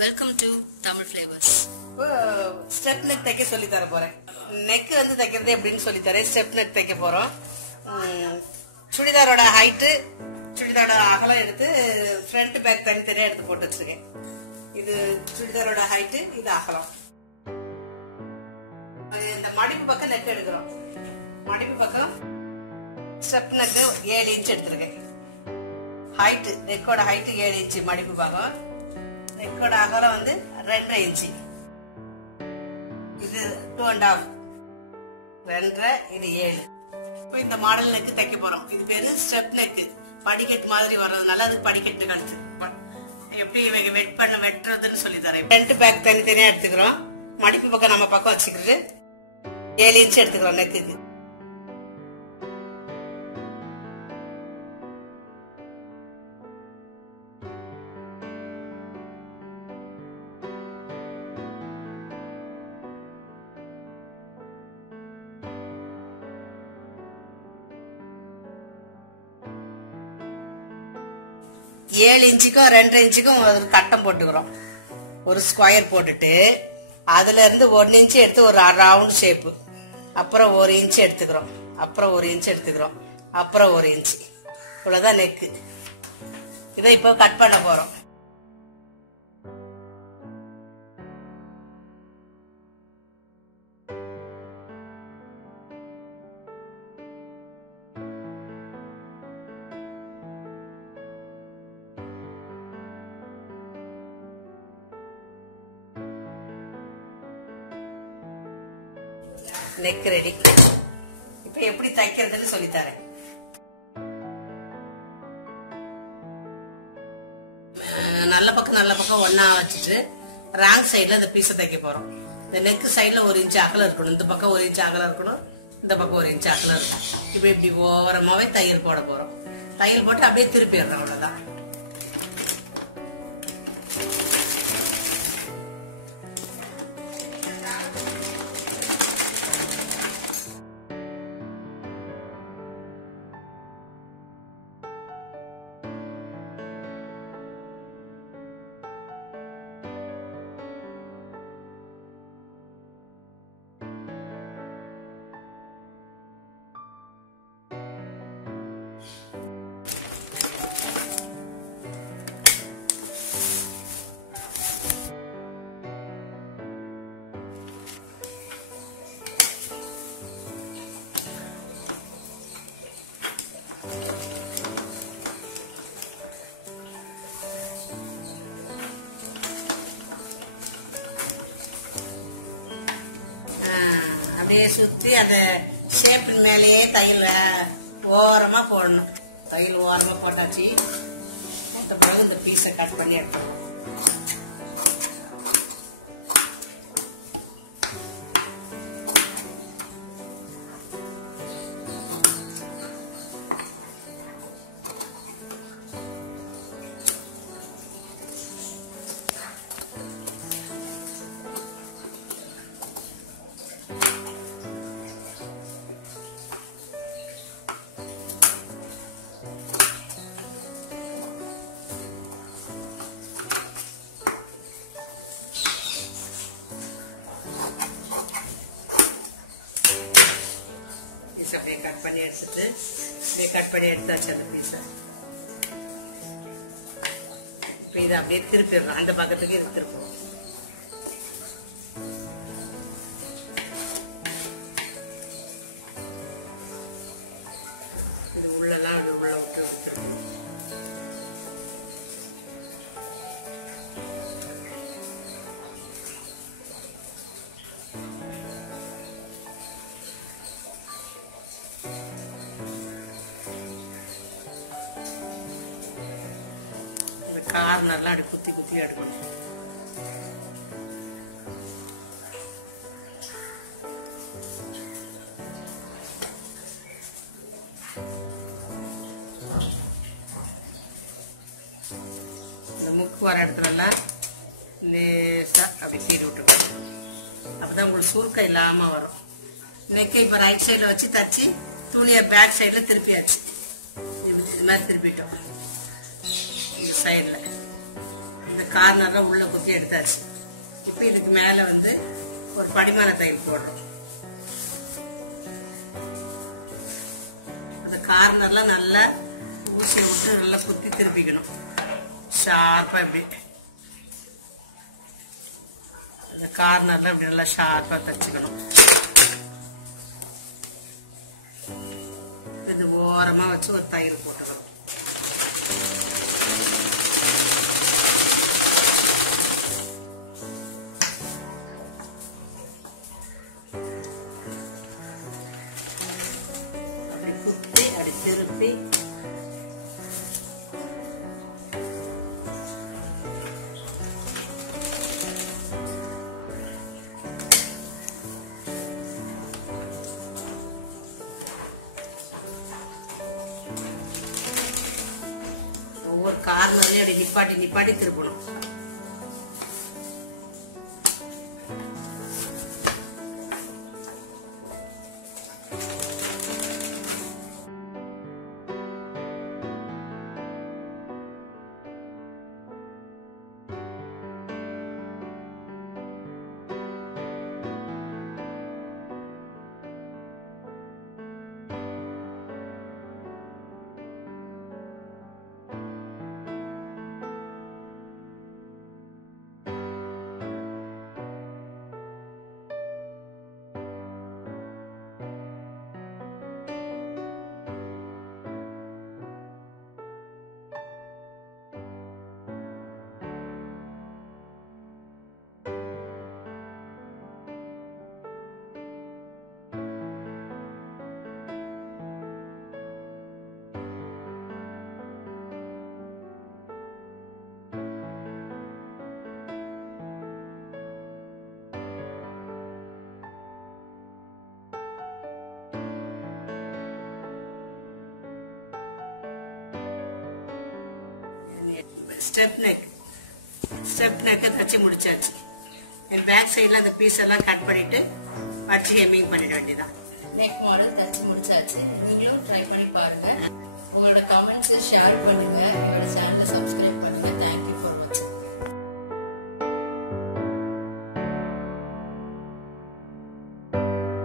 Welcome to Tamil flavours. Step neck தைக்க சொல்லி தர போறேன். நெக் வந்து தைக்கிறது எப்படின்னு சொல்லி தரேன். ஸ்டெப் நெக் தைக்க போறோம். சுடிதாரோட ஹைட்டு, சுடிதாரோட அகலம் எடுத்து ஃப்ரண்ட் பேக் தனித்தனியா எடுத்து போட்டு வச்சிருக்கேன். இது சுடிதாரோட ஹைட்டு, இது அகலம். இந்த மடிப்பு பக்கம் நெக் எடுக்கிறோம். மடிப்பு பக்கம் ஸ்டெப் நெக் 7 இன்ச் எடுத்திருக்கேன். ஹைட்டு, நெக்கோட ஹைட்டு 7 இன்ச்சு மடிப்பு பாகம். நெக்கோட அகலம் வந்து 2.5 இன்ச்சு. இது 2.5, 2.5, இது 7. இப்போ இந்த மாடல் நெக்கு தைக்க போறோம். இது பேரு ஸ்டெப் நெக். படிக்கட்டு மாதிரி வர்றதுனால அது படிக்கட்டு கழுத்து. எப்படி வெட்டுறதுன்னு சொல்லி தரேன். ஃப்ரண்ட் பேக் தனித்தனியா எடுத்துக்கிறோம். மடிப்பு பக்கம் நம்ம பக்கம் வச்சுக்கிறது 7 இன்ச்சு எடுத்துக்கிறோம் நெக்குக்கு. ஏழு இன்ச்சுக்கும் 2.5 இன்ச்சுக்கும் ஒரு கட்டம் போட்டுக்கிறோம். ஒரு ஸ்கொயர் போட்டுட்டு அதுல இருந்து 1 இன்ச்சு எடுத்து ஒரு ரவுண்ட் ஷேப்பு, அப்புறம் 1 இன்ச்சு எடுத்துக்கிறோம், அப்புறம் 1 இன்ச்சு எடுத்துக்கிறோம், அப்புறம் 1 இன்ச்சு. இவ்வளவுதான் நெக்கு. இதை இப்போ கட் பண்ண போறோம். Neck ready. இப்ப எப்படி தைக்கிறதுன்னு சொல்லி தரேன். நல்ல பக்கம் ஒன்னா வச்சுட்டு ராங் சைட்ல இந்த பீஸை தைக்க போறோம். இந்த நெக் சைட்ல 1 இன்ச்சு அகலம் இருக்கணும். இந்த பக்கம் 1 இன்ச்சு அகலம் இருக்கணும், இந்த பக்கம் 1 இன்ச்சு அகலம் இருக்கும். இப்படி ஓரமாவே தையல் போட போறோம். தையல் போட்டு அப்படியே திருப்பிடுறோம். அவ்வளவுதான். அப்படியே சுத்தி அந்த ஷேப்பின் மேலேயே தையல் ஓரமா போடணும். தையல் ஓரமா போட்டாச்சு. அந்த பிறகு இந்த பீஸை கட் பண்ணி எடுக்கணும். அப்படியே கட் பண்ணி எடுத்துட்டு எடுத்தாச்சு அந்த பீஸை. இப்போ இதை அப்படியே திருப்பிடுறோம். அந்த பக்கத்துக்கு இது திருப்போம். இது உள்ளெல்லாம் உள்ள விட்டு திருப்போம். கார்னர்லாம் அப்படி குத்தி எடுக்கணும். இந்த முக்கு வர இடத்துலலாம் லேசா அப்படி கீறி விட்டுருக்கணும். அப்பதான் உங்களுக்கு சுருக்கம் இல்லாம வரும். நெக்கை இப்ப ரைட் சைட்ல வச்சு தச்சு துணியை பேக் சைட்ல திருப்பியாச்சு. இது மாதிரி திருப்பிட்டோம். சைட்ல இந்த கார்னர்ல உள்ள குத்தி எடுத்தாச்சு. இப்ப இதுக்கு மேல வந்து ஒரு படிமான தையல் போடுறோம். அந்த கார்னர்ல நல்லா ஊசியை விட்டு நல்லா குத்தி திருப்பிக்கணும். ஷார்ப்பா இப்படி அந்த கார்னர்ல இப்படி நல்லா ஷார்ப்பா தச்சுக்கணும். இது ஓரமா வச்சு ஒரு தையல் போட்டுக்கணும். அப்படி குத்தி அப்படி திருப்பி ஒவ்வொரு கார்னர்லயும் அப்படி நிப்பாட்டி திருப்பணும். ஸ்டெப் நெக் தச்சு முடிச்சாச்சு. பேக் சைடுல அந்த பீஸ் எல்லாம் கட் பண்ணிட்டு வச்சு ஹெம்மிங் பண்ணிட வேண்டியதான். நெக் மாடல் தச்சு முடிச்சாச்சு. நீங்களும் ட்ரை பண்ணி பாருங்க. உங்களோட கமெண்ட்ஸ் ஷேர் பண்ணி